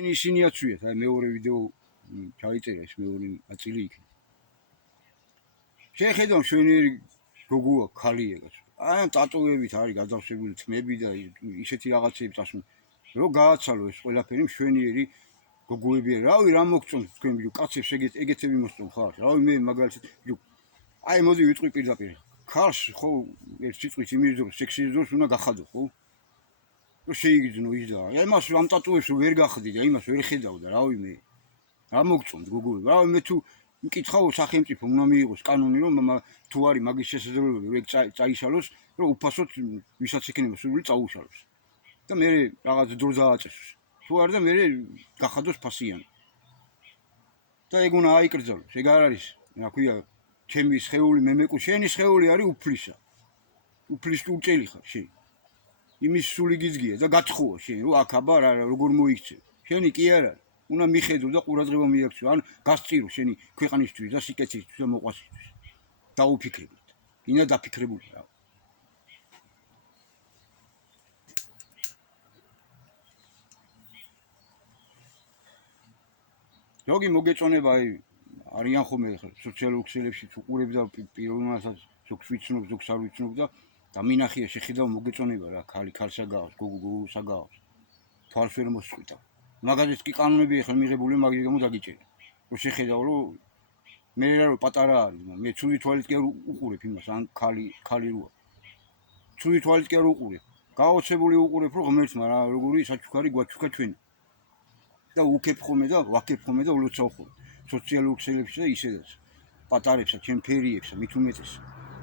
ისინი აცვიათ, აი მეორე ვიდეო ჩაიწერა ეს მეორე ნაწილი იქ. შეხედავ შვენიერი გოგოა, ქალია კაცო. აი ტატუებით არის გადავსებული თმები და ისეთი რაღაცები წასულ. რო გააცალო ეს ყველაფერი შვენიერი გოგოები არის. რავი რა მოგწონთ თქვენ ბიჭო, კაცებს ეგეთები მოსწონ ხარ. რავი მე მაგალითად ბიჭო. აი მოდი ვიტყვი პირდაპირ. ქალს ხო ერთ სიტყვით იმის სექსის დროს უნდა გახადო, ხო? რო შეიგრძნო ის და აი მას ამ ტატუებს ვერ გახდი და იმას ვერ ხედავდა, რავი მე. რა მოგწონთ გოგოები? რავი მე თუ მკითხავ სახელმწიფო უნდა მიიღოს კანონი რომ თუ არის მაგის შესაძლებლობა რომ ეგ წაიშალოს, რომ უფასოდ ვისაც ექნება სურვილი წაუშალოს. და მე რაღაც დრო დააწესოს. თუ არ და მე გახადოს ფასიანი. და ეგ უნდა აიკრძალოს. ეგ არ არის, რა ქვია, ჩემი სხეული მემეკუ, შენი სხეული არის უფლისა. უფლის ურჭელი ხარ შენ. იმის სული გიზგია და გათხოა შენ, რომ აქ აბა როგორ მოიქცე. შენი კი არა. უნდა მიხედო და ყურადღება მიაქცევ, ან გასწირო შენი ქვეყნისთვის და სიკეთისთვის და მოყვასისთვის. დაუფიქრებოდ. ინა დაფიქრებული რა. ზოგი მოგეწონება აი არიან ხოლმე სოციალურ ქსელებში უყურებ და პიროვნასაც ზოგს ვიცნობ, ზოგს არ ვიცნობ და დამინახია შეხედავ მოგეწონება რა, ქალი ქალსა გაავს, გოგო გოგოსა გაავს. თვალს ვერ მოსწყვიტავ. მაგალითად კი კანონები ახლა მიღებული მაგის გამო დაგიჭერა. რომ შეხედავ რომ მე რა პატარა არის, მე ცუდი თვალით კი არ უყურებ იმას, ან ქალი როა. ცუდი თვალით კი არ უყურებ. გაოცებული უყურებ რომ ღმერთმა რა როგორი საჩუქარი გვაჩუქა ჩვენ. და უკებ ხოლმე და ვაკებ ხოლმე და ულოცავ ხოლმე. სოციალურ ქსელებში და ისედაც. პატარებსა, ჩემფერიებსა, მით უმეტეს,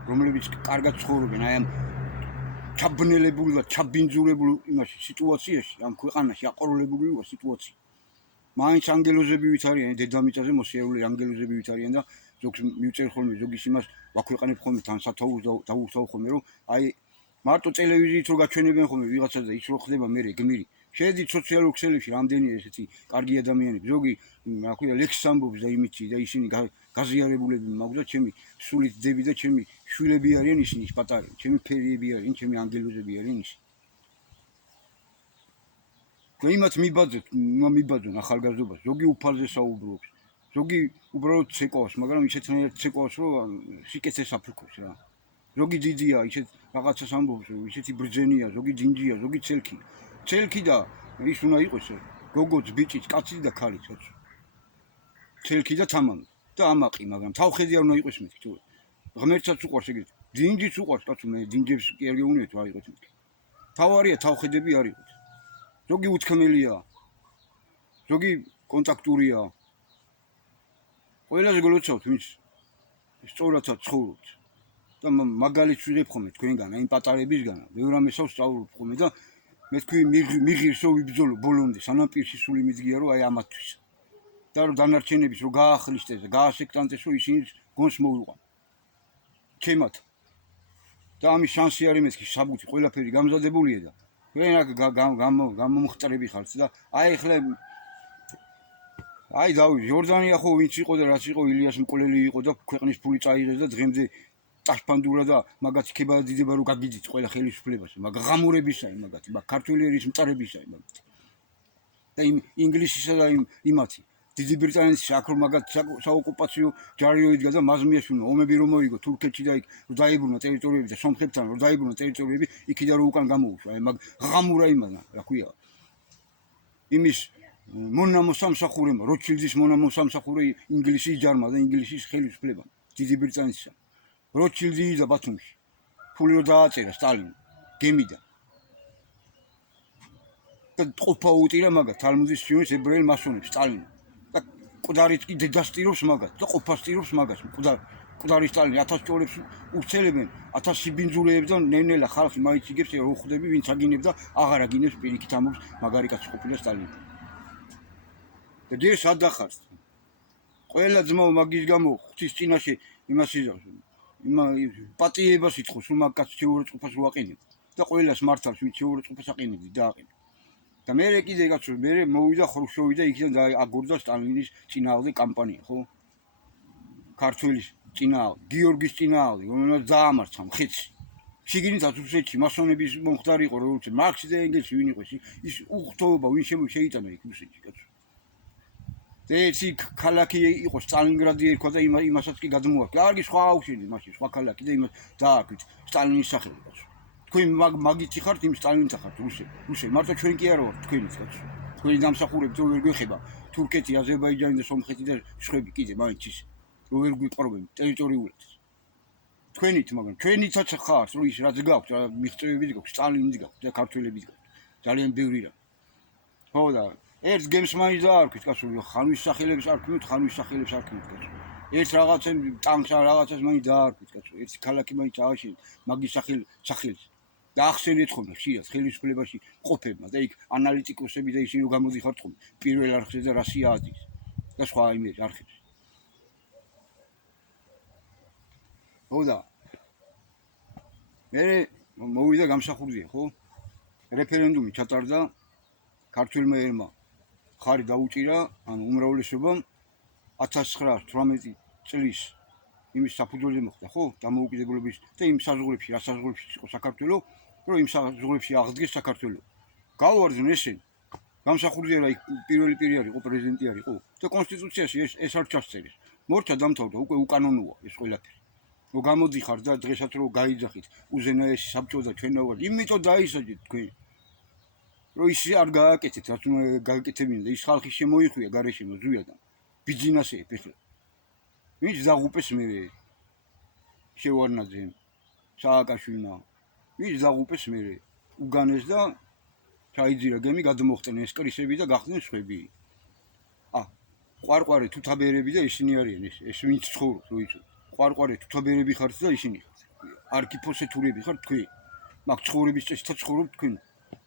რომლებიც კარგად ცხოვრობენ, აი ამ ჩაბნელებული და ჩაბინძურებული იმაში სიტუაციაში, ამ ქვეყანაში აყოლებული სიტუაცია. მაინც ანგელოზებივით არიან, დედამიწაზე მოსიარულე ანგელოზებივით არიან და ზოგს მივწერ ხოლმე ზოგის იმას ვაქვეყანებ ხოლმე თან სათაურს დაურთავ ხოლმე რომ აი მარტო ტელევიზიით რო გაჩვენებენ ხოლმე ვიღაცა და ის რო ხდება მე გმირი. შედით სოციალურ ქსელებში რამდენია ესეთი კარგი ადამიანები, ზოგი რა ქვია ლექს ამბობს და იმითი და ისინი გაზიარებულები მაქვს და ჩემი სულით დები და ჩემი შვილები არიან ისინი პატარები, ჩემი ფერიები არიან, ჩემი ანგელოზები არიან ისინი. და იმათ მიბაძონ ახალგაზრდობას, ზოგი უფალზე საუბრობს, ზოგი უბრალოდ ცეკვავს, მაგრამ ისეთნაირად ცეკვავს, რომ სიკეთეს აფრიქობს რა. ზოგი დიდია, ისეთ რაღაცას ამბობს, ისეთი ბრძენია, ზოგი დინჯია, ზოგი ცელქია. ცელქი და ის უნდა იყოს გოგოც, ბიჭიც, კაციც და ქალიც, ხოცო. ცელქი და თამამი და ამაყი, მაგრამ თავხედი არ უნდა იყოს მეთქი, თუ ღმერთსაც უყვარს ეგეთი. დინჯიც უყვარს, კაცო, მე დინჯებს კი არ გეუნიათ რა იყოს მეთქი. თავარია თავხედები არ იყოს. ზოგი უთქმელია, ზოგი კონტაქტურია. ყველაზე გულოცავთ, ვინც სწორადაც ცხოვრობთ. და მაგალითს ვიღებ ხოლმე თქვენგან, აი პატარებისგან, ბევრ ამისავს სწავლობ ხოლმე და მე თქვი მიღირსო ვიბრძოლო ბოლომდე, სანამ პირში სული მიძგია რომ აი ამათთვის. და რომ დანარჩენების რომ გაახლისტეს და გაასექტანტეს რომ ისინი გონს მოუყვან. ჩემათ. და ამის შანსი არის მეთქი საბუთი, ყველაფერი გამზადებულია და თქვენ აქ გამომხტარები ხართ და აი ახლა აი დავი ჯორდანია ხო ვინც იყო და რაც იყო ილიას მკვლელი იყო და ქვეყნის ფული წაიღეს და დღემდე ტაშფანდურა და მაგათი ქება დიდება რომ გაგიდით ყველა ხელისუფლებას, მაგ ღამურებისა მაგათი, მაგ ქართველი ერის მწარებისა მაგათი. და იმ ინგლისისა და იმათი დიდი ბრიტანეთის აქ რომ მაგათ საოკუპაციო ჯარი რო იდგა და მაზმიაშვილი ომები რომ მოიგო თურქეთში და იქ რომ დაიბრუნა ტერიტორიები და სომხებთან რომ დაიბრუნა ტერიტორიები იქიდან რო უკან გამოუშვა, აი მაგ ღამურა იმანა, რა ქვია. იმის მონამოსამსახურემა, როჩილდის მონამოსამსახურე ინგლისის ჯარმა და ინგლისის ხელისუფლებამ, დიდი ბრიტანეთისა. როჩილდი და ბათუმში. ფული რო დააწერა სტალინი, გემიდან. და ყოფა უტირა მაგათ თალმუდის სიონის ებრაელ მასონებს სტალინი. და ყდარით კი დედასტირობს მაგათ და ყოფა სტირობს მაგას. ყდარი სტალინი 1000 ჭორებს ურცელებენ, 1000 სიბინძურეებს და ნენელა ხალხი მაინც იგებს რო ხვდები ვინც აგინებს და აღარ აგინებს პირიქით ამბობს მაგარი კაცი ყოფილა სტალინი. და დიეს ადახარს. ყველა ძმა მაგის გამო ღვთის წინაშე იმას იზავს. პატიებას ითხოვს რომ მაგ კაცს შეურაცხყოფას რო აყენებ და ყველას მართავს ვინც შეურაცხყოფას აყენებდი და აყენებ. და მე კიდე კაცო მე მოვიდა ხრუშოვი და იქიდან აგორდა სტალინის წინააღმდეგ კამპანია, ხო? ქართველის წინააღმდეგ, გიორგის წინააღმდეგ, რომელმაც დაამარცხა მხეცი. შიგნითაც რუსეთში მასონების მომხდარი იყო რევოლუცია, მარქსი და ენგელსი ვინ იყო ის უხთოობა ვინ შეიტანა იქ რუსეთში კაცო. ერთი ქალაქი იყო სტალინგრადი ერქვა და იმასაც კი გადმოაქვს. კარგი სხვა აუშვიდი მაშინ სხვა ქალაქი და იმას დააქვით სტალინის სახელი კაცო. თქვენ მაგითი ხართ იმ სტალინს ხართ რუსები. მარტო ჩვენ კი არა ვართ თქვენიც კაცო. თქვენი დამსახურებით რო ვერ გვეხება თურქეთი, აზერბაიჯანი და სომხეთი და შვები კიდე მაინც ის რო ვერ გვიყვარებენ ტერიტორიულად. თქვენით მაგრამ ჩვენიცაც ხართ რო ის რაც გაქვთ მიღწევებით გაქვთ სტალინის გაქვთ და ქართველების გაქვთ. ძალიან ბევრი რა. ხო და ერთ გემს მაინც დაარქვით კაცო, ხანვის სახელებს არქვით, ხანვის სახელებს არქვით კაცო. ერთ რაღაცენ ტანკს ან რაღაცას მაინც დაარქვით კაცო. ერთი ქალაქი მაინც ააშენეთ მაგის სახელს. და ახსენეთ ხოლმე ხშირად ხელისუფლებაში ყოფებმა და იქ ანალიტიკოსები და ისინი გამოდიხართ ხოლმე პირველ არხზე და რასია ადის და სხვა იმედი არხებს. ხო და მე მოვიდა გამსახურდია ხო? რეფერენდუმი ჩატარდა ქართველმა ერმა ხარი დაუჭირა, ანუ უმრავლესობამ 1918 წლის იმის საფუძველზე მოხდა, ხო? დამოუკიდებლობის და იმ საზღვრებში, რა საზღვრებში იყო საქართველო, რომ იმ საზღვრებში აღდგეს საქართველო. გავარდნენ ესენი. გამსახურდია რა პირველი პირი არის, იყო პრეზიდენტი არის, ხო? და კონსტიტუციაში ეს არ ჩასწერეს. მორჩა დამთავრდა, უკვე უკანონოა ეს ყველაფერი. რომ გამოდიხარ და დღესაც რომ გაიძახით, უზენაესი საბჭო და ჩვენ ვართ, იმიტომ დაისაჯეთ თქვენ. რომ ის არ გააკეთეთ, რაც უნდა გააკეთებინა და ის ხალხი შემოიხვია გარეშემო ზვიადან. ბიძინასეებ ეხლა. ვინც დაღუპეს მე შევარნაძემ, სააკაშვილმა. ვინც დაღუპეს მე უგანეს და ჩაიძირა გემი გადმოხტნენ ესკრისები და გახდნენ შვები. ყვარყვარე თუთაბერები და ისინი არიან ეს ვინც ცხოვრობს, რო იცოდეთ. ყვარყვარე თუთაბერები ხართ და ისინი ხართ. არქიფოსეთურები ხართ თქვენ. მაგ ცხოვრების წესით ცხოვრობთ თქვენ.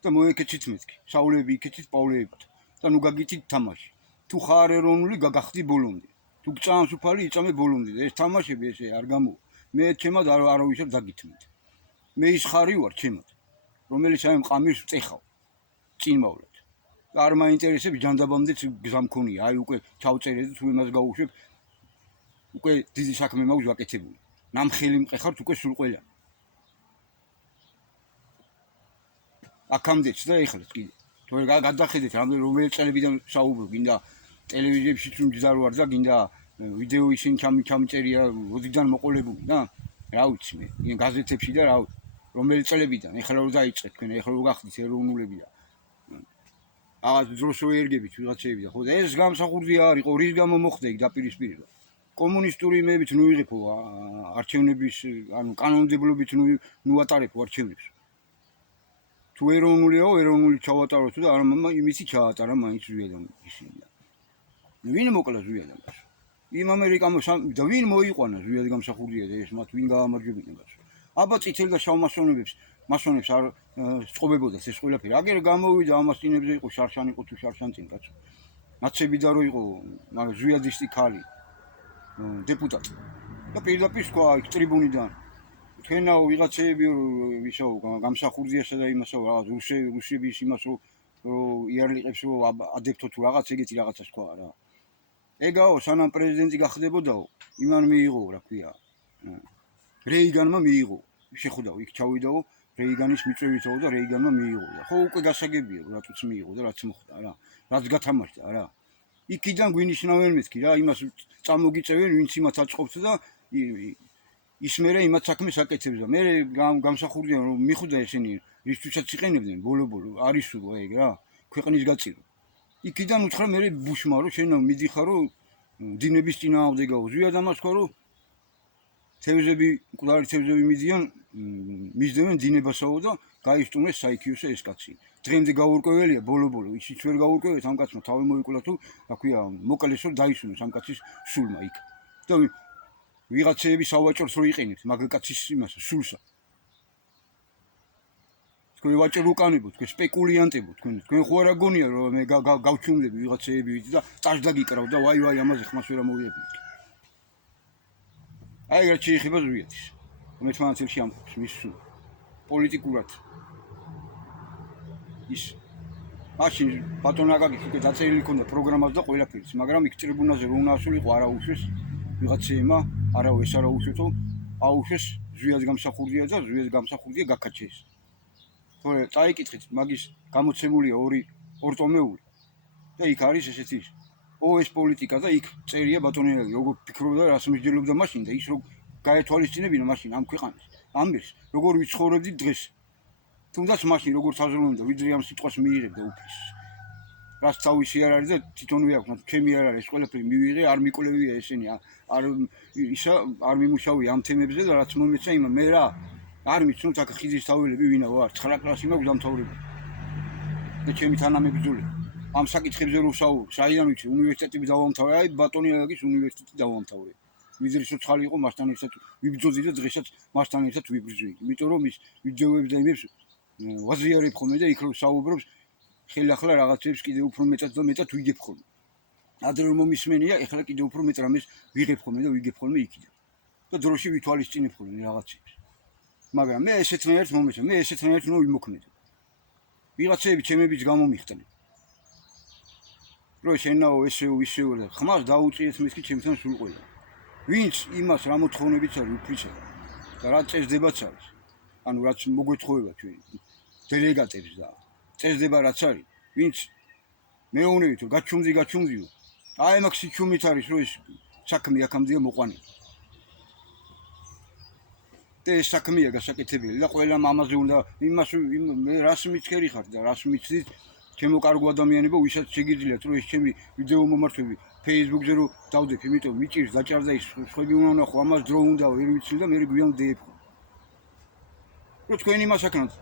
და მოეკეთით მეთქი. საულები იქეთით პავლეებად. და ნუ გაგიწით თამაში. თუ ხარ ეროვნული გაგახდი ბოლომდე. თუ გწამს უფალი იწამე ბოლომდე. ეს თამაშები ესე არ გამო. მე ჩემად არავისად დაგითმით. მე ის ხარი ვარ ჩემად, რომელიც აი მყამირს ვწეხავ. წინმავლად. და არ მაინტერესებს ჯანდაბამდეც გზა მქონია. აი უკვე ჩავწერე და თუ იმას გავუშვებ, უკვე დიდი საქმე მაქვს ვაკეთებული. ნამხელი მყეხართ უკვე სულ ყველა. აქამდეც და ეხლაც კიდე. თუ გადახედეთ რომელი წლებიდან საუბრობ, გინდა ტელევიზიებშიც მჯდარ ვარ და გინდა ვიდეო ისინი ჩამიწერია როდიდან მოყოლებული და რა ვიცი მე, გაზეთებში და რა ვიცი, რომელი წლებიდან, ეხლა რო დაიწყეთ თქვენ, ეხლა რო გახდით ეროვნულები და რაღაც დროს რო ერგებით ვიღაცები და ხო და ეს გამსახურდია არის, ხო რის გამო მოხდა იქ დაპირისპირება. კომუნისტური იმებით ნუ იღებო არჩევნების, ანუ კანონმდებლობით ნუ ატარებო არჩევნებს. თუ ეროვნულიაო, ეროვნული ჩავატაროთ და არა იმისი ჩაატარა მაინც ზვიადან ისინი. ვინ მოკლა ზვიადან? იმ ამერიკამ და ვინ მოიყვანა ზვიად გამსახურდია და ეს მათ ვინ გაამარჯვებინა გასო. აბა წითელ და შავ მასონებს არ წყობებოდათ ეს ყველაფერი. აგერ გამოვიდა ამას წინებზე იყო შარშან იყო თუ შარშან წინ კაცო. ნაცები და რო იყო მაგრამ ზვიადისტი ქალი დეპუტატი. და პირდაპირ თქვა იქ ტრიბუნიდან თქვენაო ვიღაცები ისო გამსახურდიასა და იმასო რაღაც რუსების იმას რომ იარლიყებს რომ ადებთო თუ რაღაც ეგეთი რაღაცას თქვა რა. ეგაო სანამ პრეზიდენტი გახდებოდაო იმან მიიღო რა ქვია რეიგანმა მიიღო შეხვდაო იქ ჩავიდაო რეიგანის მიწევითაო და რეიგანმა მიიღო და ხო უკვე გასაგებია რატოც მიიღო და რაც მოხდა რა რაც გათამაშდა რა იქიდან გვინიშნავენ მეთქი რა იმას წამოგიწევენ ვინც იმათ აწყობს და ის მერე იმათ საქმეს აკეთებს და მე გამსახურდია რომ მიხვდა ესენი რისთვისაც იყენებდნენ ბოლო არისულო ეგ რა ქვეყნის გაწირო იქიდან უთხრა მე ბუშმა რომ შენ მიდიხარ რომ დინების წინააღმდეგაო ზვიად ამას თქვა რომ თევზები მკვდარი თევზები მიდიან მისდევენ დინებასაო და გაისტუმრეს საიქიოსე ეს კაცი დღემდე გაურკვეველია ბოლო ისიც ვერ გაურკვევეთ ამ კაცმა თავი მოიკულა თუ რა ქვია მოკლეს რომ დაისუნოს ამ კაცის სულმა იქ და ვიღაცები სავაჭროს რო იყენებთ მაგ კაცის იმას სულსა თქვენ ვაჭრო უკანებო თქვენ სპეკულიანტებო თქვენ ხო არ აგონია რომ მე გავჩუმდები ვიღაცები და წაშდა გიკრავ და ვაი ამაზე ხმას ვერ ამოვიებთ აი რა შეიძლება ზვიათის მე-18 ამბობს მის პოლიტიკურად ის მაშინ ბატონ აკაკის უკვე დაწერილი ქონდა პროგრამას და ყველაფერს მაგრამ იქ ტრიბუნაზე რო უნდა ასულიყო არა უშვეს ვიღაცეებმა არა ეს არა უშვეთო აუშვეს ზვიად გამსახურდია და ზვიად გამსახურდია გაკაჩეს თორე წაიკითხეთ მაგის გამოცემულია ორ ტომეული და იქ არის ესეთი ეს პოლიტიკა და იქ წერია ბატონი როგორ ფიქრობდა რას მსჯელობდა მაშინ და ის რო გაეთვალისწინებინა მაშინ ამ ქვეყანას ამის როგორ ვიცხოვრებდით დღეს თუნდაც მაშინ როგორ საზრუნავდა ვიდრე ამ სიტყვას მიიღებდა უფლის რაც თავისი არ არის და თვითონვე აქვს ჩემი არ არის ყველაფერი მივიღე არ მიკვლევია ესენი არ ისა არ მიმუშავია ამ თემებზე და რაც მომეცა იმ მე რა არ მიცნობთ აქ ხიდის თავილები ვინა ვარ 9 კლასი მაქვს დამთავრებული და ჩემი თანამებრძოლი ამ საკითხებზე რო ვსაუბრობ საიდან ვიცი უნივერსიტეტები დავამთავრე აი ბატონი აგის უნივერსიტეტი დავამთავრე ვიზრის უცხალი იყო მასთან ერთად ვიბრძოდი და დღესაც მასთან ერთად ვიბრძვი იმიტომ რომ ის ვიდეოებს და იმებს ვაზიარებ ხოლმე და იქ რო საუბრობს ხელახლა რაღაცებს კიდე უფრო მეტად და მეტად ვიგებ ხოლმე ადრე რომ მომისმენია ეხლა კიდე უფრო მეტ რამეს ვიღებ ხოლმე და ვიგებ ხოლმე იქიდან და დროში ვითვალისწინებ ხოლმე რაღაცებს მაგრამ მე ესეთნაირად მომეცა მე ესეთნაირად უნდა ვიმოქმედო ვიღაცები ჩემებიც გამომიხდნენ რო შენაო ესეო ისეო და ხმას დაუწიეთ მის კი ჩემთან სულყოლა ვინც იმას რა მოთხოვნებიც არის უფლისა და რა წესდებაც არის ანუ რაც მოგვეთხოვება ჩვენ დელეგატებს და წესდება რაც არის ვინც მეუბნებით რომ გაჩუმდიო აი მაგ სიჩუმით არის რომ ეს საქმე აქამდეა მოყვანილი და ეს საქმეა გასაკეთებელი და ყველა მამაზე უნდა იმას მე რას მიცქერი ხარ და რას მიცდით ჩემო კარგო ადამიანებო ვისაც შეგიძლიათ რომ ეს ჩემი ვიდეო მომართვები Facebook-ზე რო დავდებ იმიტომ მიჭირს დაჭარდა ის ხვები უნდა ვნახო ამას დრო უნდა ვერ ვიცი და მე გვიან ვდეებ რო თქვენ იმას აქნათ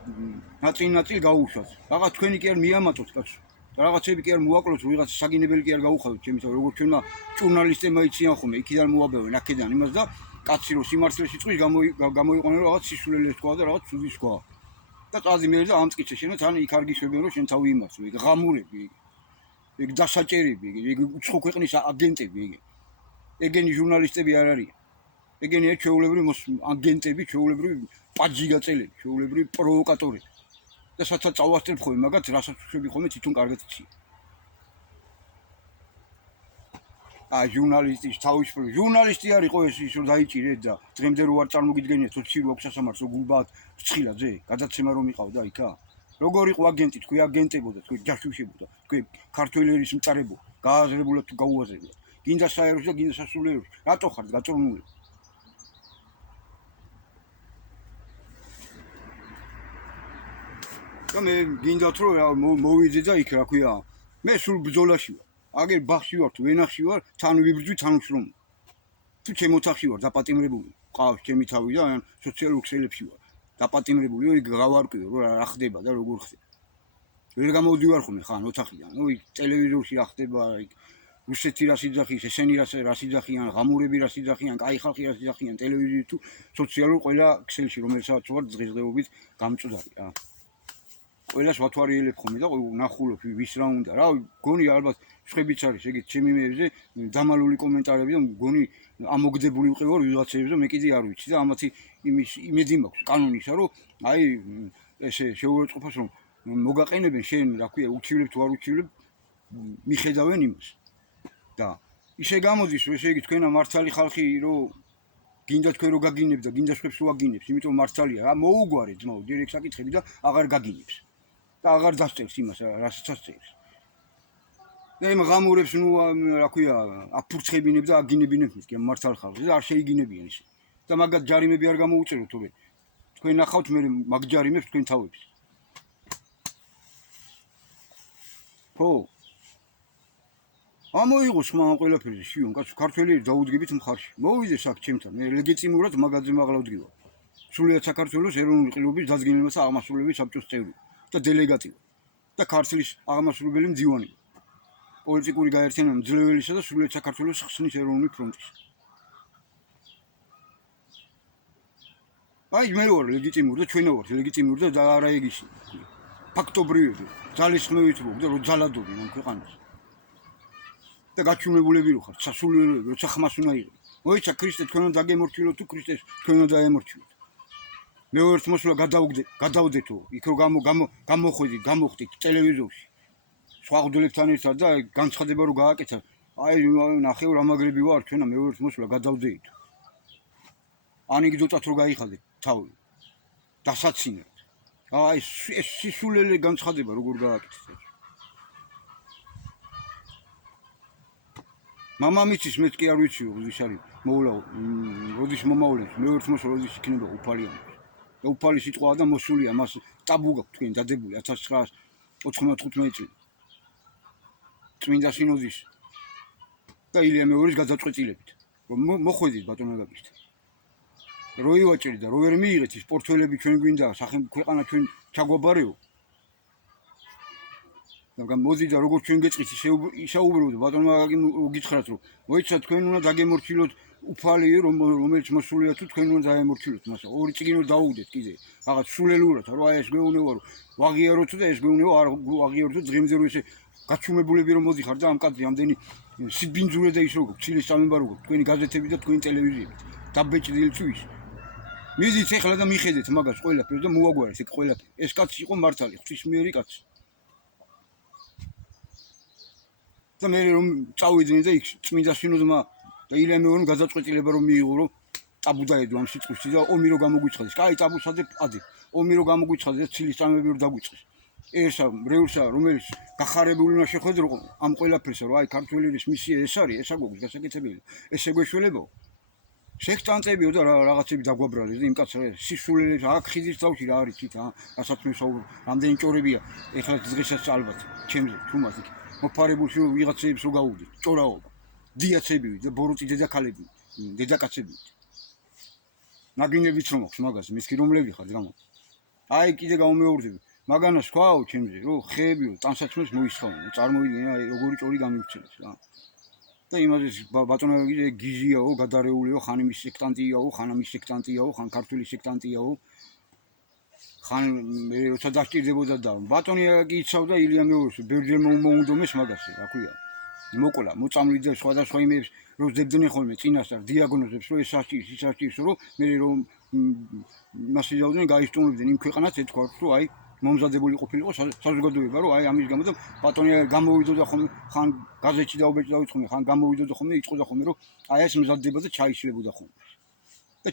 ნაწილ გაუშვათ რაღაც თქვენი კი არ მიამატოთ კაცო და რაღაცები კი არ მოაკლოთ ვიღაც საგინებელი კი არ გაუხავთ ჩემთან როგორ ჩვენმა ჟურნალისტებმა იციან ხოლმე იქიდან მოაბევენ აქედან იმას და კაცი რო სიმართლეში წვის გამოიყვანენ რაღაც სისულელეს თქვა და რაღაც ცუდის თქვა და წადი მე და ამწკიცე შენ თან იქ არ გიშვებიან რომ შენ თავი იმართო ეგ ღამურები ეგ დასაჭერები ეგ უცხო ქვეყნის აგენტები ეგენი ჟურნალისტები არ არიან ეგენია ჩვეულებრივი აგენტები ჩვეულებრივი პაჯიგაწელები ჩვეულებრივი პროვოკატორები და საერთოდ წავასწრებ ხოლმე მაგათ რასაც ვშვები ხოლმე თვითონ კარგად იცი ჟურნალისტის თავისუფლება ჟურნალისტი არისო ეს ის რომ დაიჭირეთ და დღემდე რო არ წარმოგიდგენიათ 20 აქვს სასამართლო გულბად ცხილაძე გადაცემა რომ იყავდა იქა როგორ იყო აგენტი თქვი აგენტებოდა თქვი ჯაშუშებოდა თქვი ქართველი ერის მწარებო გააზრებულად თუ გაუაზრებულად გინდა საეროს და გინდა სასულიეროს რატო ხართ გაწორნული და მე გინდათ რომ მოვიძე და იქ რა ქვია მე სულ ბრძოლაში ვარ აგერ ბახში ვარ თუ ვენახში ვარ თან ვიბრძვი თან ვშრომ თუ ჩემ ოთახში ვარ დაპატიმრებული ყავს ჩემი თავი და ან სოციალურ ქსელებში ვარ დაპატიმრებული იქ გავარკვიო რომ რა ხდება და როგორ ხდება ვერ გამოვდივარ ხოლმე ხან ოთახიდან ნუ იქ ტელევიზორში რა ხდება იქ რუსეთი რა სიძახის ესენი რა სიძახიან ღამურები რა სიძახიან კაი ხალხი რა სიძახიან ტელევიზიით თუ სოციალურ ყველა ქსელში რომელსაც ვარ დღესდღეობით გამწუდარი რა ყველას ვათვალიერებ ხოლმე და ნახულობ ვის რა უნდა რა გონი ალბათ შეხებიც არის ეგეთ ჩემი მეებზე დამალული კომენტარები და გონი ამოგდებული ვიყევარ ვიღაცებზე მე კიდე არ ვიცი და ამათი იმის იმედი მაქვს კანონისა რომ აი ესე შეურაცხყოფას რომ მოგაყენებენ შენ რა ქვია უჩივლებ თუ არ უჩივლებ მიხედავენ იმას და ისე გამოდის რომ ესე იგი თქვენა მართალი ხალხი რომ გინდა თქვენ რო გაგინებთ და გინდა შეხებს უაგინებს იმიტომ მართალია რა მოუგვარე ძმაო დირექტ საკითხები და აღარ გაგინებს და აღარ დასწევს იმას რასაც ასწევს და იმ ღამურებს ნუ რა ქვია აფურცხებინებ და აგინებინებ ის კი მართალ ხალხს და არ შეიგინებიან ისე და მაგათ ჯარიმები არ გამოუწეროთ თორე თქვენ ნახავთ მე მაგ ჯარიმებს თქვენ თავებს ხო ამოიღოს ხმა ამ ყველაფერზე შიონ კაცო ქართველი დაუდგებით მხარში მოვიდეს აქ ჩემთან მე ლეგიტიმურად მაგაზე მაღლავდგივა სულიად საქართველოს ეროვნული ყილობის დადგენილმა და აღმასრულებელი საბჭოს წევრი და დელეგატი და ქართლის აღმასრულებელი მდივანი პოლიტიკური გაერთიანება მძლეველისა და სულიად საქართველოს ხსნის ეროვნული ფრონტის აი მე ვარ ლეგიტიმური და ჩვენ ვართ ლეგიტიმური და არა ეგისი ფაქტობრივი ძალისხმევით და რო ძალადობენ ამ ქვეყანას და გაჩვენებულები რო ხართ სასულიეროები როცა ხმას უნდა იღებთ მოიცა ქრისტე თქვენ უნდა დაგემორჩილოთ თუ ქრისტეს თქვენ უნდა დაემორჩილოთ მეურთ მოსვლა გადავდეთო იქ რო გამოხვიდით ტელევიზორში სხვა ღმერთთან ერთად და განცხადება რო გააკეთა აი ნახევ რა მაგრები ვარ ჩვენა მეურთ მოსვლა გადავდეთ ანეკდოტად რო გაიხადეთ თავი დასაცინეთ აი ეს სისულელე განცხადება როგორ გააკეთეთ მამამისის მეც კი არ ვიციო როდის არის მოვლა როდის მომავლებს მეერთმოს როდის იქნება უფალია და უფალი სიტყვაა და მოსულია მას ტაბუ გაქვთ თქვენ დადებული 1995 წელი წმინდა სინოდის და ილია მეორის გადაწყვეტილებით რომ მოხვედით ბატონებისთან რო ივაჭრით და რო ვერ მიიღეთ ის პორტფელები ჩვენ გვინდა ქვეყანა ჩვენ ჩაგვაბარეო და მოდი და როგორც ჩვენ გეწყით ისაუბროთ ბატონმა გითხრათ რომ მოიცათ თქვენ უნდა დაგემორჩილოთ უფალი რომელიც მოსულია თუ თქვენ უნდა დაემორჩილოთ მას ორი წიგნო დაუგდეთ კიდე რაღაც სულელურად რომ აი ეს გვეუბნება რომ ვაღიაროთ და ეს გვეუბნება არ ვაღიაროთ და დღემდე რომ ესე გაჩუმებულები რომ მოდიხარ და ამ კაცი ამდენი სიბინძურე და ის როგორ ცილის სამება როგორ თქვენი გაზეთები და თქვენი ტელევიზიები დაბეჭდილ თუ ის მიდით ეხლა და მიხედეთ მაგას ყველაფერს და მოაგვარეთ ეგ ყველაფერი ეს კაცი იყო მართალი ღვთისმიერი კაცი და მე რომ წავიდნენ და იქ წმინდა სინოდმა და ილია მეორემ გადაწყვეტილება რომ მიიღო რომ ტაბუ დაედო ამ სიტყვში და ომი რო გამოგვიცხადეს კაი ტაბუს ადე ომი რო გამოგვიცხადეს ცილის სამები რო დაგვიწყეს ესა რეურსა რომელიც გახარებული უნდა შეხვედრო ამ ყველაფერს რომ აი ქართველების მისია ეს არის ესა გოგოს გასაკეთებელი ესე გვეშველებო სექტანტებიო და რაღაცები დაგვაბრალეს და იმ კაცს სისულელებს აქ ხიდის თავში რა არის თვით ასაც მე საუბრობ რამდენი ჭორებია ეხლა დღესაც ალბათ ჩემზე თუმას იქ მოფარებულში ვიღაცებს რო გაუგდით ჭორაობა დიაცები და ბოროტი დედაქალები დედაკაცები ნაგინებიც რომ აქვს მაგას მისკი რომლები ხარ გამა აი კიდე გამომეორდები მაგანას ქვაო ჩემზე რომ ხეებიო ტანსაცმელს მოისხავენ წარმოვიდგინე როგორი ჭორი გამივცელეს რა და იმაზე ბატონო გიჟიაო გადარეულიო ხან იმის სექტანტიაო ხან ამის სექტანტიაო ხან ქართული სექტანტიაო ხან მე როცა დასჭირდებოდა და ბატონი იცავდა ილია მეორს ბერჯერ მოუნდომეს მაგასე რა ქვია მოკლა მოწამლიდა სხვადასხვა იმებს რომ ძებდნენ ხოლმე წინასწარ დიაგნოზებს რომ ეს საჭირს რომ მე რომ მასე დავდნენ გაისტუმრებდნენ იმ ქვეყანას ეთქვათ რომ აი მომზადებული ყოფილიყო საზოგადოება რომ აი ამის გამო და ბატონი გამოვიდოდა ხოლმე ხან გაზეთში დაუბეჭდავით ხოლმე ხან გამოვიდოდა ხოლმე იწყოდა ხოლმე რომ აი ეს მზადდება და ჩაიშლებოდა ხოლმე და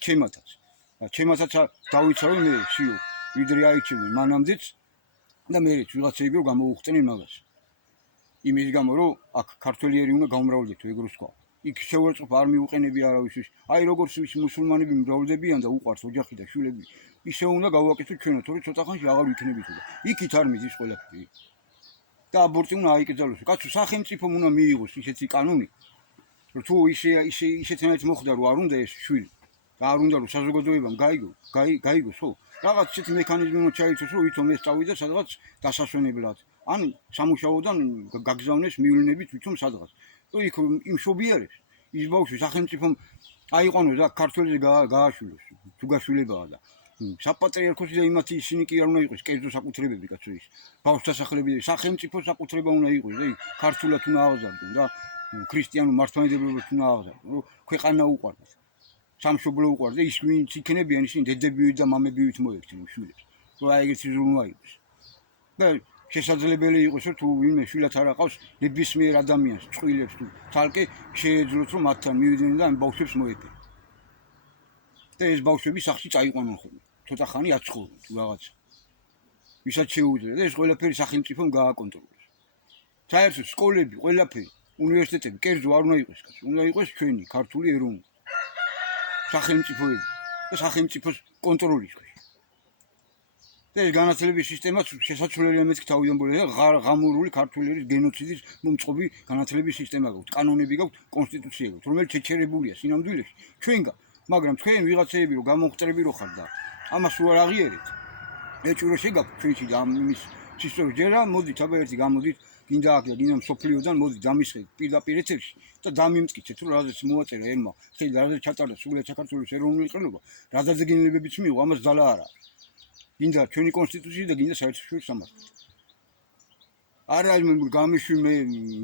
ჩემათაც დავიცა რომ მე შიო ვიდრე აიჩინე მანამდეც და მე ვიღაცები რომ გამოუხტნენ მაგას იმის გამო რომ აქ ქართველიერი უნდა გამრავლდეთ ეგროს თქვა იქ შევერწყო არ მიუყენები არავისთვის აი როგორც ის მუსულმანები მრავლდებიან და უყარს ოჯახი და შვილები ისე უნდა გავაკეთოთ ჩვენო თორე ცოტა ხანში აღარ ვიქნებით და იქით არ მიდის ყველაფერი და აბორტი უნდა აიკრძალოს კაცო სახელმწიფომ უნდა მიიღოს ისეთი კანონი რომ თუ ისეთნაირად მოხდა რომ არ უნდა ეს შვილი და არ უნდა რომ საზოგადოებამ გაიგოს ხო რაღაც ისეთი მექანიზმი უნდა ჩაითვალოს რომ ვითომ ეს წავიდა სადღაც დასასვენებლად ან სამუშაოდან გაგზავნეს მივლინებით ვითომ სადღაც თუ იქ იმ შობიარებს ის ბავშვი სახელმწიფომ აიყვანოს და ქართველზე გააშვილოს თუ გაშვილებაა და საპატრიარქოსი და იმათი ისინი კი არ უნდა იყოს კერძო საკუთრებები კაცო ის ბავშვთა სახლები სახელმწიფო საკუთრება უნდა იყოს და ქართულად უნდა აღზარდონ და ქრისტიანულ მართლმადიდებლობას უნდა აღზარდონ რომ ქვეყანა უყვარდათ სამშობლო უყვარდათ და ის ვინც იქნებიან ისინი დედებივით და მამებივით მოექცნენ შვილებს რომ აი ეგეთი ზრუნვა იყოს და შესაძლებელი იყოს რომ თუ ვინმე შვილად არ აყავს ნებისმიერ ადამიანს წვილებს თუ თალკე შეეძლოთ რომ მათთან მივიდნენ და ამ ბავშვებს მოეპირა და ეს ბავშვები სახლში წაიყვანონ ხოლმე ცოტა ხანი აცხოვრონ თუ რაღაცა ვისაც შეუძლია და ეს ყველაფერი სახელმწიფომ გააკონტროლოს საერთოდ სკოლები ყველაფერი უნივერსიტეტები კერძო არ უნდა იყოს კაცო უნდა იყოს ჩვენი ქართული ეროვნული სახელმწიფოები და სახელმწიფოს კონტროლის ქვეშ და ეს განათლების სისტემაც შესაძლებელია მეთქი თავიდან ბოლომდე ღამურული ქართული გენოციდის მომწყობი განათლების სისტემა გაქვთ კანონები გაქვთ კონსტიტუცია გაქვთ რომელიც შეჩერებულია სინამდვილეში ჩვენგან მაგრამ თქვენ ვიღაცეები რომ გამოხტრები რო ხარ და ამას უარ აღიარეთ ეჭვრო შეგაქვთ ჩვენში და ამის სისტემა ჯერა მოდით აბა ერთი გამოდით გინდა აქ და გინდა სოფლიოდან მოდით დამისხეთ პირდაპირ ეთერში და დამიმტკიცეთ რომ რაზეც მოაწერა ერმა ხელი რაზეც ჩატარდა სულიად საქართველოს ეროვნული ყრილობა რა დადგენილებებიც მიიღო ამას ძალა არ აქვს გინდა ჩვენი კონსტიტუცია და გინდა საერთაშორისო სამართალი არა გამიშვი მე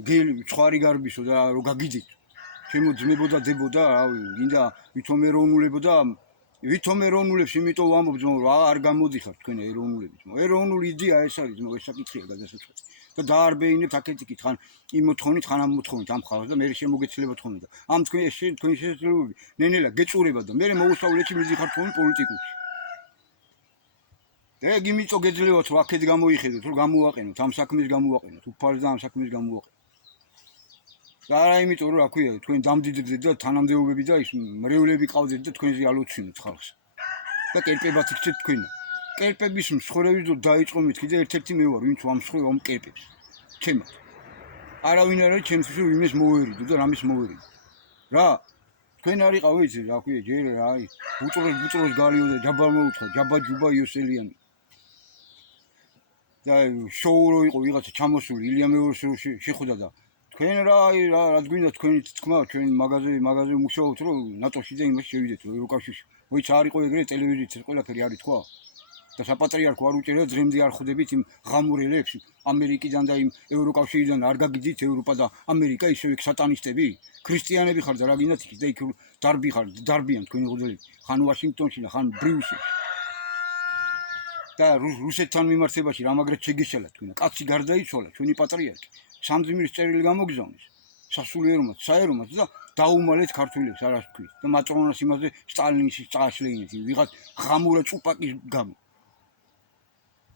გელი ცხარი გარბისო და რო გაგიდით ჩემო ძმებოდა დებოდა რავი გინდა ვითომ ეროვნულებს იმიტომ ვამბობ ძმო რომ არ გამოდიხარ თქვენ ეროვნულები ძმო ეროვნული იდეა ეს არის ძმო ეს საკითხია გადასაწყვეტი და დაარბეინებთ აქეთ-იქით ხან იმ მოთხოვნით ხან ამ მოთხოვნით ამ ხალხს და მე შემოგეცლებათ ხოლმე და ამ თქვენი შესაძლებლობები ნენელა გეწურება და მე მოუსწავლეთში მიდიხარ თქვენ პოლიტიკაში და ეგ იმიტომ გეძლევათ რომ აქეთ გამოიხედოთ რომ გამოაყენოთ ამ საქმეს გამოაყენოთ უფალს და ამ საქმეს გამოაყენოთ და არა იმიტომ რომ რა ქვია თქვენ დამდიდრდეთ და თანამდებობები და ის მრევლები ყავდეთ და თქვენზე ალოცინოთ ხალხს და კერპებად იქცეთ თქვენ კერპების მსხვერპლი და დაიწყო მეთქი და ერთ-ერთი მე ვარ ვინც ვამსხვერპლ ამ კერპებს ჩემად არავინ არ არის ჩემთვის რომ იმეს მოვერიდო და რამის მოვერიდო რა თქვენ არ იყავ ვიცი რა ქვია ჯერ აი ბუწროს გალიო და ჯაბა მოუთხა ჯაბა იოსელიანი და შოუ რო იყო ვიღაცა ჩამოსული ილია მეორის რო შეხვდა და თქვენ რა გვინდა თქვენი თქმა ჩვენ მაღაზია მუშაობთ რომ ნატოში და იმას შევიდეთ რომ ევროკავშირში მოიცა არ იყო ეგრე ტელევიზიით ეს ყველაფერი არის თქვა და საპატრიარქო არ უჭერდა ძრემდე არ ხვდებით იმ ღამურელებს ამერიკიდან და იმ ევროკავშირიდან არ გაგიდით ევროპა და ამერიკა ისევ იქ სატანისტები ქრისტიანები ხარ და რა გინდათ იქ და იქ დარბიან თქვენი ღუდელები ხან ვაშინგტონში და ხან ბრიუსელში და რუსეთთან მიმართებაში რამაგრად შეგეშალა თქვენ კაცი გარდაიცვალა ჩვენი პატრიარქი სამდიმრის წერილი გამოგზავნეს სასულიერომაც საერომაც და დაუმალეთ ქართველებს არას თქვით და მატრონას იმაზე სტალინის წაშლენით ვიღაც ღამურა წუპაკის გამო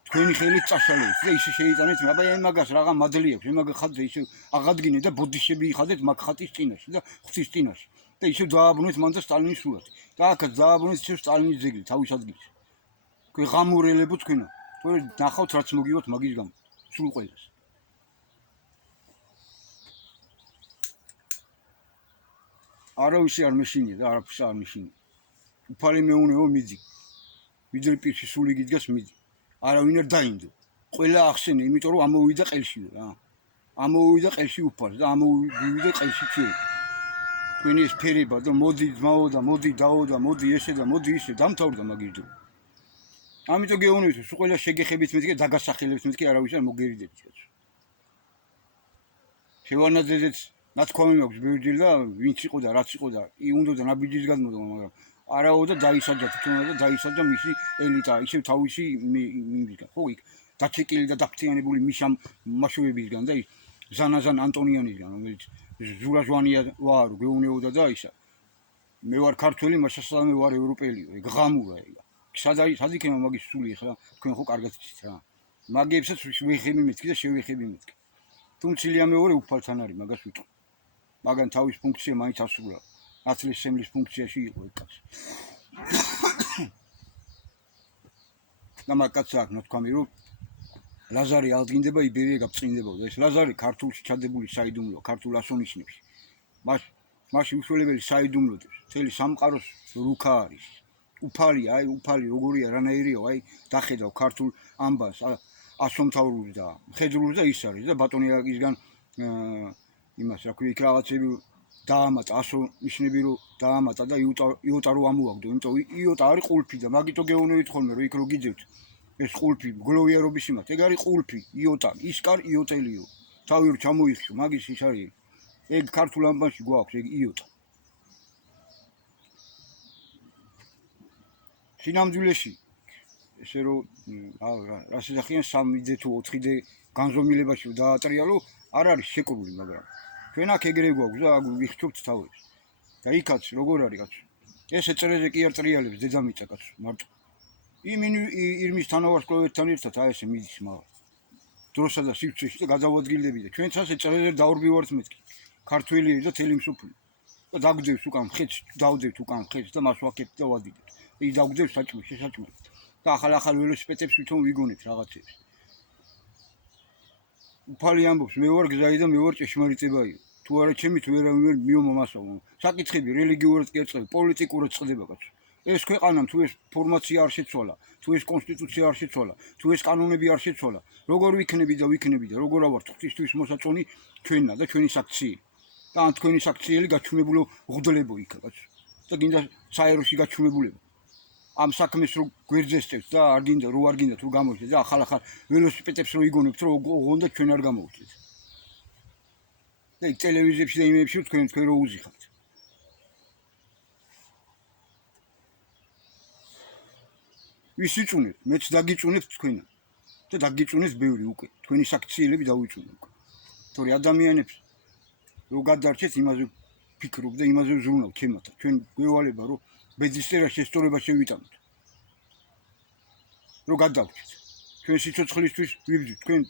თქვენი ხელით წაშალეთ და ისე შეიტანეთ მაგრამ მაგას რაღა მადლი აქვს მაგ ხატზე ისე აღადგინეთ და ბოდიშები იხადეთ მაგ ხატის წინაშე და ღვთის წინაშე და ისე დააბრუნეთ მან და სტალინის სურათი და აქაც დააბრუნეთ ისე სტალინის ძეგლი თავის ადგილში თქვენ ღამურელებო თქვენო თქვენ ნახავთ რაც მოგივათ მაგის გამო სულ ყველას არავისი არ მეშინია და არაფერს არ მეშინია უფალი მეუნეო მიდი ვიდრე პირში სული გიდგას მიდი არავინ არ დაინდო ყველა ახსენე იმიტომ რომ ამოვიდა ყელშიო რა ამოვიდა ყელში უფალს და ამოვიდა ყელში წვე თქვენი ეს ფერება და მოდი ძმაო და მოდი დაო და მოდი ესე და მოდი ისე დამთავრდა მაგის დრო ამიტომ გეუბნებით სულ ყველა შეგეხებით მეთქე დაგასახელებს მეთქე არავის არ მოგერიდებით კაცო შევანაძეძეთ ნათქვამი მაქვს ბევრჯერ და ვინც იყო და რაც იყო და უნდა და ნაბიჯის გადმოდა მაგრამ არაო და დაისაჯა თვითონა და დაისაჯა მისი ელიტა ისევ თავისი იმისგან ხო იქ დაჩეკილი და დაფთიანებული მიშამ მაშუებისგან და ზანაზან ანტონიანისგან რომელიც ზურაჟვანია ვარ გეუნეოდა და ისა მე ვარ ქართველი მასასა მე ვარ ევროპელიო ეგ ღამურა ეგ სად იქნება მაგის სული ხა თქვენ ხო კარგად იცით რა მაგებსაც ვიხები მეთქი და შევიხები მეთქი თუმცა ილია მეორე უფალთან არის მაგას ვიტყვი მაგან თავის ფუნქცია მაინც ასრულა ათლის შემლის ფუნქციაში იყო ეგ კაცი და მაგაც აქ ნათქვამი რომ ლაზარი აღდგინდება იბერია გაბწყინდებოდა ეს ლაზარი ქართულში ჩადებული საიდუმლოა ქართულ ასონიშნებში მასში უშველებელი საიდუმლოდებს მთელი სამყაროს რუქა არის უფალი როგორია რანაირიო აი დახედავ ქართულ ამბას ასომთავრულს და მხედრულს და ის არის და ბატონიაკისგან იმას რა ქვია იქ რაღაცები დაამატა ასონიშნები რომ დაამატა და იოტა რო ამოაგდო იმიტომ იოტა არის ყულფი და მაგიტო გეუბნებით ხოლმე რომ იქ რო გიძევთ ეს ყულფი გლოვიარობის იმათ ეგ არის ყულფი იოტა ისკარ იოტელიო თავი რო ჩამოიხშო მაგის ის არის ეგ ქართულ ამბაში გვაქვს ეგ იოტა სინამდვილეში ესე რომ რა შეახიან 3D თუ 4D განზომილებაში დაატრიალო არ არის შეკრული მაგრამ ჩვენ აქ ეგრე გვაქვს და ვიხჩობთ თავებს და იქაც როგორ არის კაცო ეს ეწერეზე კი არ ტრიალებს დედამიწა კაცო მარტო ირმის თანავარსკვლავედთან ერთად აი ესე მიდის მაგ დროსა და სივრცეში და გადავადგილდები და ჩვენცას ეწერეზე დაურბივართ მეთქი ქართველი და თელი მსოფლიო და დაგძევს უკან ხეთს დავდევთ უკან ხეთს და მას ვაკეთებთ და ვადიდებთ ის დაგძევს საჭმელს შესაჭმელს და ახალ ველოსიპედებს ვითომ ვიგონებთ რაღაცებს უფალი ამბობს მე ვარ გზაი და მე ვარ ჭეშმარიტებაიო თუ არა ჩემი თუ ვერავინ მიომამასაო საკითხები რელიგიურად კი ერწყება პოლიტიკურად წყდება კაცო ეს ქვეყანამ თუ ეს ფორმაცია არ შეცვალა თუ ეს კონსტიტუცია არ შეცვალა თუ ეს კანონები არ შეცვალა როგორ ვიქნები და როგორ ავართ ღვთისთვის მოსაწონი ჩვენნა და ჩვენი საქციელი და ან თქვენი საქციელი გაჩვენებულო ღუდლებო იქა კაცო და გინდა საეროში გაჩვენებულება ამ საქმეს რო გვერდზესწევთ და არ გინდა რო არ გინდა თუ გამოჩეთ და ახალ ველოსიპედებს რო იგონებთ რომ ოღონდ ჩვენ არ გამოვჩეთ და იქ ტელევიზიებში და იმებში თქვენ რო უზიხართ ვის იწუნებთ მეც დაგიწუნებთ თქვენ და დაგიწუნეთ ბევრი უკვე თქვენი საქციელები დავიწუნე უკვე თორე ადამიანებს რო გადარჩეთ იმაზე ფიქრობ და იმაზე ვზრუნავ ჩემათა ჩვენ გვევალება რომ ბედისწერაში ესწორება შევიტანოთ რო გადავჩეთ ჩვენ სიცოცხლისთვის ვიბრძვით თქვენ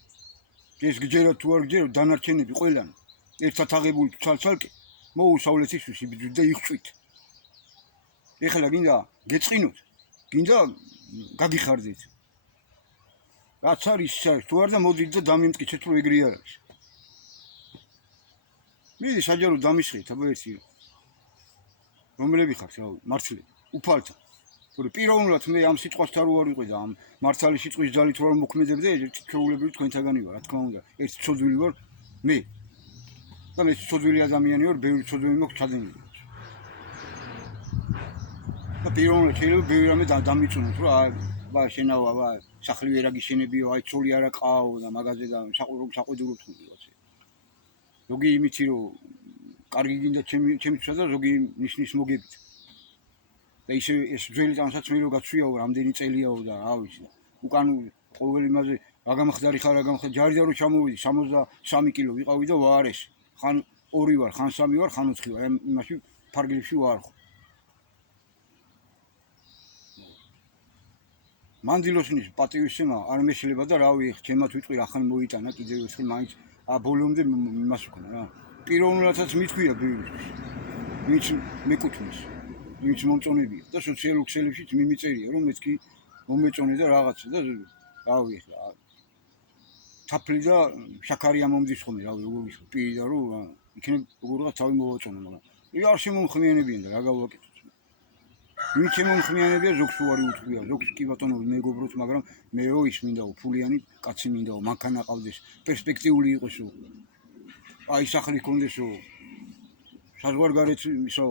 ეს გჯერათ თუ არ გჯერათ დანარჩენები ყველანი ერთად აღებული ცალ-ცალკე მოუსავლეთისთვის იბრძვით და იღწვით. ეხლა გინდა გეწყინოთ, გინდა გაგიხარდეთ. რაც არის თუ არ და მოდით და დამიმტკიცეთ რომ ეგრე არ არის. მე საჯარო დამისხეთ აბა ერთი რომლები ხართ რა მართლე უფალთა თორე პიროვნულად მე ამ სიტყვას არ ვიყო და ამ მართალი სიტყვის ძალით ვარ მოქმედებდა ერთი ჩვეულებრივი თქვენთაგანი ვარ რა თქმა უნდა ერთი ცოდვილი ვარ მე და მე ცოდვილი ადამიანი ვარ ბევრი ცოდვილი მაქვს ჩადენილი და პიროვნულად შეიძლება ბევრი რამე დამიწუნოთ რომ აბა შენავა აბა სახლი ვერ აგიშენებიო აი ცოლი არ აყავ და მაგაზე და საყვედურო თქვი ვაცი ზოგი იმითი რომ კარგი გინდა ჩემთვის და ზოგი ნიშნის მოგებით და ისე ეს ძველი ტანსაცმელი რო გაცვიაო რამდენი წელიაო და რა ვიცი უკან ყოველ იმაზე რა გამხდარი ხარ რა გამხდარი ჯარიდან რო ჩამოვიდი 63 კილო ვიყავი და ვარეს ხან 2 ვარ ხან 3 ვარ ხან 4 ვარ აი იმაში ფარგლებში ვარ ხო მანდილოსნის პატივისცემა არ მეშლება და რავი ჩემათ ვიტყვი ახან მოიტანა კიდევ ერთხელ მაინც ბოლომდე იმას ვქნა რა პიროვნულადაც მithქვია ბევრისთვის ვინც მეკუთვნის ვინც მომწონებია და სოციალურ ქსელებშიც მიმიწერია რომ მეც კი მომეწონე და რაღაცა და რავი ახლა თაფლი და შაქარი ამომდის ხოლმე რავი როგორ ვიშო პირი და რომ იქნებ როგორღა თავი მოვაწონო მაგრამ მე არ შემომხმიანებიან და რა გავაკეთოთ ვინც შემომხმიანებია ზოგს უარი უთქვია ზოგს კი ბატონო მეგობროთ მაგრამ მეო ის მინდაო ფულიანი კაცი მინდაო მანქანა ყავდეს პერსპექტიული იყოსო აი სახლი კონდესო საზღვარგარეთ ისო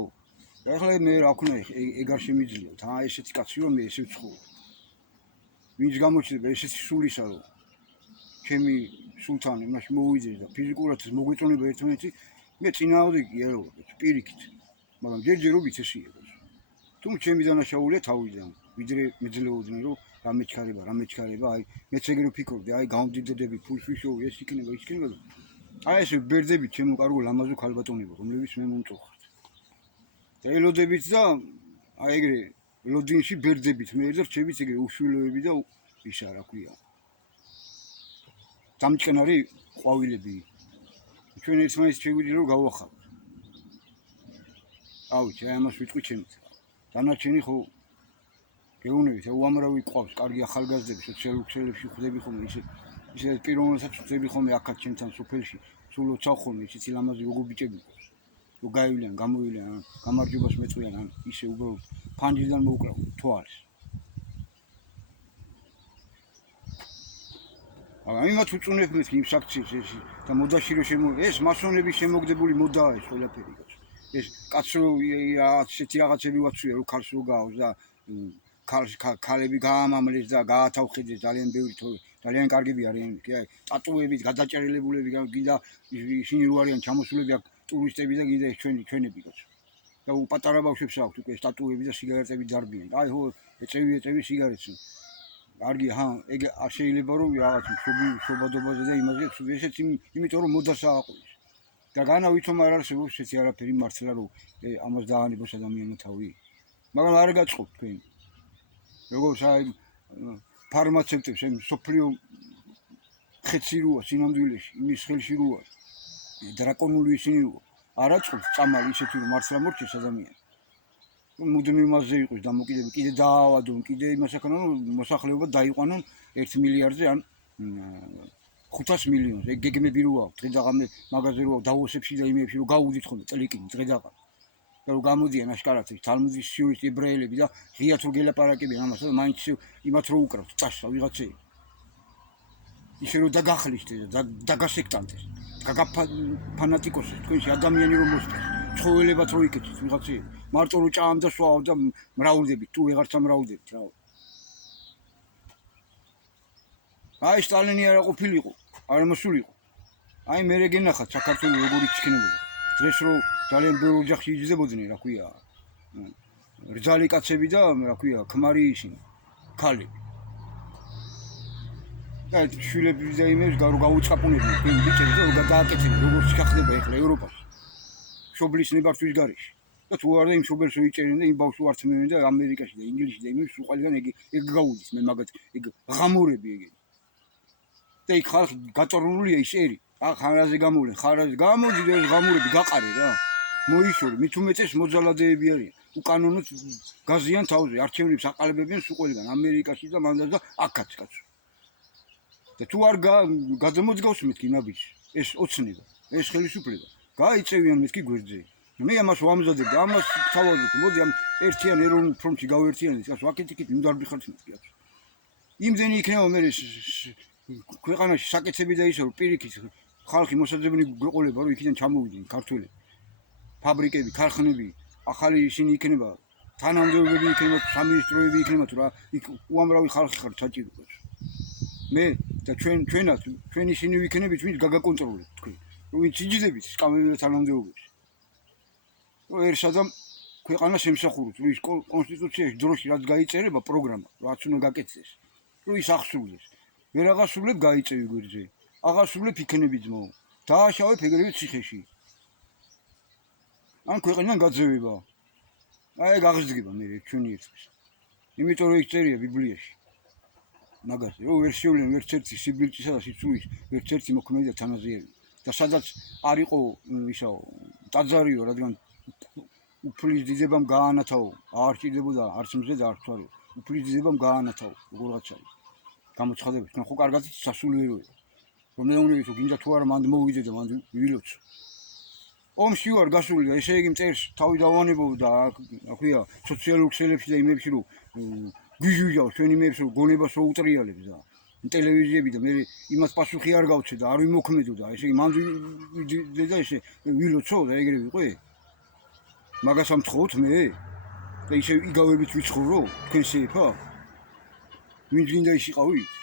ეხლა მე რა ვქნა ეგ არ შემიძლია და ესეთი კაცი რომ მე ესე ვცხოვრობ ვინც გამოჩნდება ესეთი სულისა რომ ჩემი სულთანი იმაში მოვიძეს და ფიზიკურად მოგვიწონება ერთმანეთი მე წინააღმდეგ კი არ ვარ პირიქით მაგრამ ჯერჯერობით ესია თუ ჩემი დანაშაულია თავიდან ვიდრე მეძლეოდნენ რომ რამეჩქარება აი მეც ეგრე ვფიქრობდი აი გამდიდრდები ფულშიშოვი ეს იქნება აი ეს ბერდებით ჩემო კარგო ლამაზო ქალბატონებო რომლებიც მე მომწოხართ და ელოდებით და აი ეგრე ლოდინში ბერდებით მე და რჩებით ეგრე უშვილოები და ისა რა ქვია დამჭკნარი ყვავილები ჩვენ ერთმანეთს შეგვიძლია რომ გავახავთ ავი აი ამას ვიტყვი ჩემით დანარჩენი ხო გეუნებით უამრავი ყავს კარგი ახალგაზრდები სოციალურ ქსელებში ხვდები ხოლმე ისე პიროვნულადაც ხვდები ხოლმე აქაც ჩემთან სოფელში სულ ოცავ ხოლმე ისეთი ლამაზი გოგო ბიჭები რო გაივლიან გამოივლიან გამარჯვებას მეწვიან ან ისე უბრალოდ ფანჯრიდან მოუკრავ თვალს მაგრამ იმათ უწუნებ მე იმ საქციებს ეს და მოდაში რო ეს მასონების შემოგდებული მოდაა ეს ყველაფერი ეს კაცო ასეთი რაღაცები ვაცვია რომ ქარს რო გაავს და ქალები გაამამლეს და გაათავხედეს ძალიან ბევრი თორე ძალიან კარგები არიან კი აი ტატუებით გადაჭერილებულები გინდა ისინი რო არიან ჩამოსულები აქ ტურისტები და გინდა ეს ჩვენები კაცო და პატარა ბავშვებს აქვთ უკვე ტატუები და სიგარეტები დარბიან აი ხო ეწევი სიგარეტს კარგი ეგ არ შეიძლება რომ რაღაც შობადობაზე და იმაზე ესეც იმიტომ რომ მოდასა აყვის და განა ვითომ არ არსებობს ესეთი არაფერი მართლა რომ ამას დაანებოს ადამიანმა თავი მაგრამ არ გაწყობ თქვენ როგორც აი ფარმაცევტებს ამ სოფლიო ხეცი როა სინამდვილეში იმის ხელში როა დრაკონული ისინი როა არ აწყობს წამალი ისეთი რომ მართლა მორჩეს ადამიანი მუდმივ მასზე იყოს დამოკიდებული კიდე დაავადონ კიდე იმას აკანონ მოსახლეობა დაიყვანონ 1 მილიარდზე ან 500 მილიონზე ეგ გეგმები როა დღედაღამე მაღაზიაზე როა დავოსებში და იმებში რომ გაუვდით ხოლმე წლიკინი დღედაღამე და რომ გამოდიან აშკარად თალმუდის სიუჟეტი ებრაელები და ღიათ რო გელაპარაკებიან ამას და მაინც იმათ რო უკრავთ წაშა ვიღაცები ისე რომ დაგახლიშდეთ და დაგასექტანტეს გაგაფანატიკოსეთ თქვენში ადამიანი რომ მოსწრეს ცხოველებად რო იკეთეთ ვიღაცები მარტო რო ჭამ და სვავ და მრავლდებით თუ ვეღარცა მრავლდებით რა აი სტალინი არა ყოფილიყო არ მოსულიყო აი მე რეგენახათ საქართველოს როგორი ჩქნებოდა დღეს რო ძალიან ბევრი ოჯახი იჯდებოდნენ რა ქვია რძალი კაცები და რა ქვია ქმარი ისინი ქალები და შვილები და იმებს გაუწყაპუნებდნენ თქვენ ბიჭებს და გადააკეთებდნენ როგორც ხდება ეხლა ევროპაში შობლის ნებართვის გარეშე და თუ არა იმ შობელს ვიჭერენ და იმ ბავშვს ვართმევენ და ამერიკაში და ინგლისში და იმის უყალიდან ეგ გაუდის მე მაგათ ეგ ღამურები ეგ და იქ ხალხი გაწორნულია ის ერი ხარაზე გამოვლენ, ხარაზე გამოდიდა ეს ღამურები გაყარე რა. მოიშორე, მით უმეტეს მოძალადეები არიან. უკანონოდ გაზიან თავზე, არჩევნებს აყალიბებენ სულ ყველგან, ამერიკაში და მანდ და აქაც კაცო. და თუ არ გადამოძგავს მეთქი ნაბიჯს, ეს ოცნება, ეს ხელისუფლება, გაიწევიან მეთქი გვერდზე. მე ამას ვამზადებდი, ამას თავაზობ, მოდი ამ ერთიან ეროვნულ ფრონტში გავერთიანეთ, კაცო, აქეთ-იქით მიმდარბი ხართ მეთქი, კაცო. იმდენი იქნება მე ქვეყანაში საკეთები და ისე რომ პირიქით ხალხი მოსაძებნი გვეყოლება, რომ იქიდან ჩამოვიდნენ ქართველები. ფაბრიკები, ქარხნები, ახალი ისინი იქნება, თანამდებობები იქნება, სამინისტროები იქნება თუ რა, იქ უამრავი ხალხი ხარ საჭირო. მე და ჩვენაც, ჩვენ ისინი ვიქნებით, ვინც გაგაკონტროლებთ თქვენ. ვინც იჯდებით სკამები და თანამდებობებს. რომ ერთ სადამ ქვეყანას ემსახუროთ, რომ ის კონსტიტუციაში დროში რაც გაიწერება პროგრამა, რაც უნდა გაკეთდეს, რომ ის ახსოვდეს. ვერ აღასრულებ გაიწევი გვერდზე. აღასრულებ იქნები ძმო. დააშავებ ეგრევე ციხეში. ან ქვეყნიდან გაძევება. აი გაღიზდება მე ჩვენი ერთვის. იმიტომ რომ იქ წერია ბიბლიაში. მაგაზე რომ ვერ შევლენ ერთ-ერთი სიბილჭისა და სიცულის ერთ-ერთი მოქმედი და თანაზიერი. და სადაც არ იყო ისაო ტაძარიო, რადგან უფლის დიდებამ გაანათაო, არ ჭირდებოდა არც მზე და არც თვარო. უფლის დიდებამ გაანათაო, როგორღაც არის. გამოცხადებით, თან ხო კარგად სასულიეროა. რომ მეუბნებით, რომ გინდა თუ არა მანდ მოვიდე და მანდ ვილოცო. ომში ვარ გასული და ესე იგი მწერს თავი დავანებობდა აქვია სოციალურ ქსელებში და იმებში რომ გვიჟუჟავს ჩვენ იმებს რომ გონებას რო უტრიალებს და ტელევიზიები და მე იმას პასუხი არ გავცე და არ ვიმოქმედო და ესე იგი მანდ ვიდე და ესე ვილოცო და ეგრე ვიყო მაგას ამთხოვთ მე და ისე იგავებით ვიცხოვრო თქვენ შეიფა ვინც გინდა ის იყავით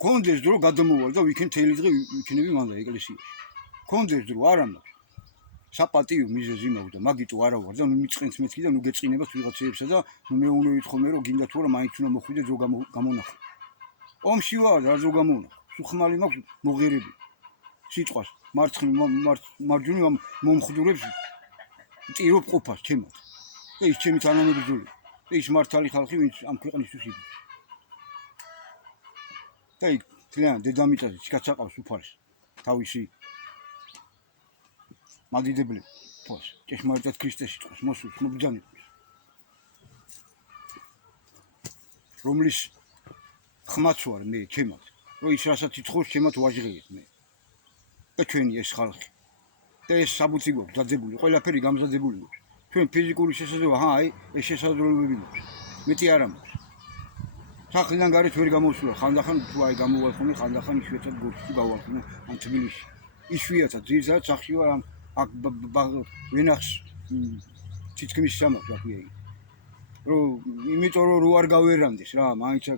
კონდეს დრო გადამოვალ და ვიქენ თელი დღე ვიქნები მანდა ეკლესიაში. კონდეს დრო არა მაქვს. საპატიო მიზეზი მაქვს და მაგიტო არა ვარ და ნუ მიწყენს მეთქი და ნუ გეწყინებათ ვიღაცებსა და ნუ მეუბნებით ხოლმე რომ გინდა თუ არა მაინც უნდა მოხვიდე დრო გამონახო. ომში ვარ და დრო გამონახო. სუხმალი მაქვს მოღერები. სიტყვას მარჯვნივ მომხდურებს ტირობ ყოფას ჩემად. და ის ჩემი თანამებრძოლი. და ის მართალი ხალხი ვინც ამ ქვეყნისთვის იბრძვის. და იქ ძალიან დედამიწაზე ჩიკაცაყავს უფარს თავისი მადიდებლები ფოს ჭეშმარიტად ქრისტეში წყოს მოსულს მობჯანებს რომლის ხმაც ვარ მე ჩემად რომ ის რასაც იცხოვს ჩემად ვაჟღერებ მე და ჩვენი ეს ხალხი და ეს საბუთი გვაქვს დაძებული ყველაფერი გამზადებული გვაქვს ჩვენ ფიზიკური შესაძლებლობა აი ეს შესაძლებლობები გვაქვს მეტი არ აქვს სახლიდან გარეთ ვერ გამოსულა ხანდახან თუ აი გამოვალ ხოლმე ხანდახან იშვიათად გორში გავალ ხოლმე ან თბილისში იშვიათად ძირითადად სახლში ვარ ამ აქ ვენახს თითქმის სამას რა ქვია რომ იმიტომ რომ რო არ გავერანდეს რა მაინც